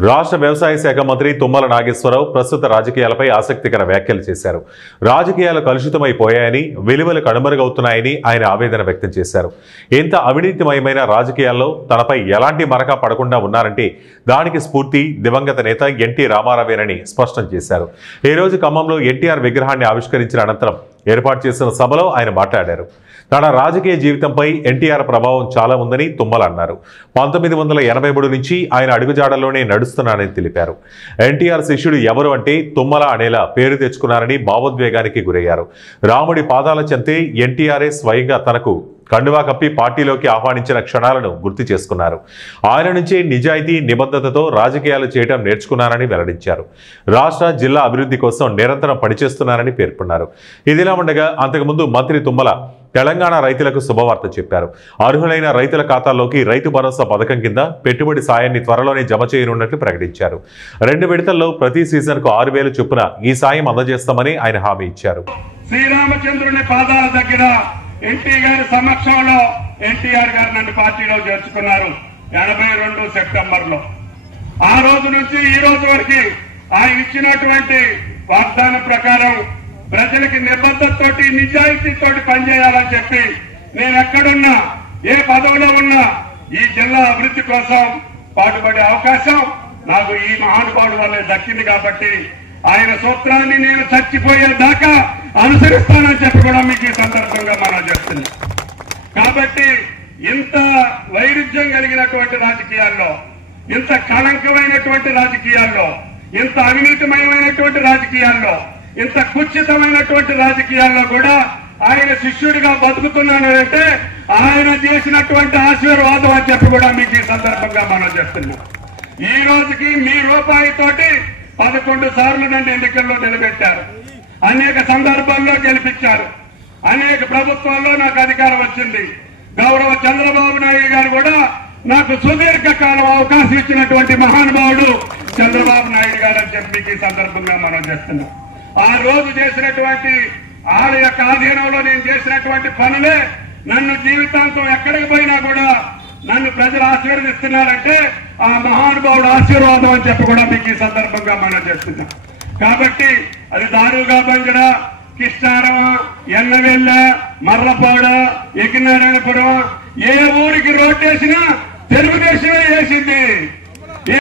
రాష్ట్ర వ్యవసాయ శాఖ మంత్రి తుమ్మల నాగేశ్వరరావు ప్రస్తుత రాజకీయాలపై ఆసక్తికర వ్యాఖ్యలు చేశారు. రాజకీయాలు కలుషితమైపోయాయని, విలువలు కనుమరుగవుతున్నాయని ఆయన ఆవేదన వ్యక్తం చేశారు. ఇంత అవినీతిమయమైన రాజకీయాల్లో తనపై ఎలాంటి మరక పడకుండా ఉన్నారంటే దానికి స్ఫూర్తి దివంగత నేత ఎన్టీ రామారావేనని స్పష్టం చేశారు. ఈ రోజు ఖమ్మంలో ఎన్టీఆర్ విగ్రహాన్ని ఆవిష్కరించిన అనంతరం ఏర్పాటు చేసిన సభలో ఆయన మాట్లాడారు. తన రాజకీయ జీవితంపై ఎన్టీఆర్ ప్రభావం చాలా ఉందని తుమ్మల అన్నారు. 1983 నుంచి ఆయన అడుగుజాడల్లోనే నడుస్తున్నానని తెలిపారు. ఎన్టీఆర్ శిష్యుడు ఎవరు అంటే తుమ్మల అనేలా పేరు తెచ్చుకున్నారని భావోద్వేగానికి గురయ్యారు. రాముడి పాదాల చెంతే ఎన్టీఆర్ఏ స్వయంగా తనకు కండువా కప్పి పార్టీలోకి ఆహ్వానించిన క్షణాలను గుర్తు చేసుకున్నారు. ఆయన నుంచే నిజాయితీ నిబద్ధతతో రాజకీయాలు చేయడం నేర్చుకున్నారని వెల్లడించారు. రాష్ట్ర జిల్లా అభివృద్ధి కోసం నిరంతరం పనిచేస్తున్నారని పేర్కొన్నారు. ఇదిలా ఉండగా అంతకుముందు మంత్రి తుమ్మల తెలంగాణ రైతులకు శుభవార్త చెప్పారు. అర్హులైన రైతుల ఖాతాల్లోకి రైతు భరోసా పథకం కింద పెట్టుబడి సాయాన్ని త్వరలోనే జమ చేయనున్నట్లు ప్రకటించారు. 2 విడతల్లో ప్రతి సీజన్కు 6,000 చొప్పున ఈ సాయం అందజేస్తామని ఆయన హామీ ఇచ్చారు. శ్రీరామచంద్రుని పాదాల దగ్గర ఎన్టీ గారి సమక్షంలో ఎన్టీఆర్ గారు నన్ను పార్టీలో చేర్చుకున్నారు 82 సెప్టెంబర్లో. ఆ రోజు నుంచి ఈ రోజు వరకు ఆయన ఇచ్చినటువంటి వాగ్దానం ప్రకారం ప్రజలకి నిబద్ధతతోటి నిజాయితీతోటి పనిచేయాలని చెప్పి నేను ఎక్కడున్నా ఏ పదవిలో ఉన్నా ఈ జిల్లా అభివృద్ధి కోసం పాటుపడే అవకాశం నాకు ఈ మహానుభావుడు వల్లే దక్కింది. కాబట్టి ఆయన సూత్రాన్ని నేను చచ్చిపోయేదాకా అనుసరిస్తానని చెప్పి కూడా మీకు ఈ సందర్భంగా మనం చేస్తున్నాం. కాబట్టి ఇంత వైరుధ్యం కలిగినటువంటి రాజకీయాల్లో, ఇంత కళంకమైనటువంటి రాజకీయాల్లో, ఇంత అవినీతిమయమైనటువంటి రాజకీయాల్లో, ఇంత కుచితమైనటువంటి రాజకీయాల్లో కూడా ఆయన శిష్యుడిగా బతుకుతున్నాను అంటే ఆయన చేసినటువంటి ఆశీర్వాదం అని చెప్పి కూడా మీకు ఈ సందర్భంగా మనం చేస్తున్నాం. ఈ రోజుకి మీ రూపాయితోటి 11 సార్లు నన్ను ఎన్నికల్లో నిలబెట్టారు. అనేక సందర్భాల్లో గెలిపించారు. అనేక ప్రభుత్వాల్లో నాకు అధికారం వచ్చింది. గౌరవ చంద్రబాబు నాయుడు గారు కూడా నాకు సుదీర్ఘకాలం అవకాశం ఇచ్చినటువంటి మహానుభావుడు చంద్రబాబు నాయుడు గారు అని చెప్పి ఈ సందర్భంగా మనం చేస్తున్నాం. ఆ రోజు చేసినటువంటి వాళ్ళ యొక్క ఆధీనంలో నేను చేసినటువంటి పనులే నన్ను జీవితాంతం ఎక్కడికి పోయినా కూడా నన్ను ప్రజలు ఆశీర్వదిస్తున్నారంటే ఆ మహానుభావుడు ఆశీర్వాదం అని చెప్పి కూడా మీకు ఈ సందర్భంగా మనం చేస్తున్నాం. కాబట్టి అది దారుగా బంజడ, కిష్టారం, ఎన్నవెల్ల, మర్లపాడ, ఎకినారాయణపురం ఏ ఊరికి రోడ్డు వేసినా తెలుగుదేశమే వేసింది.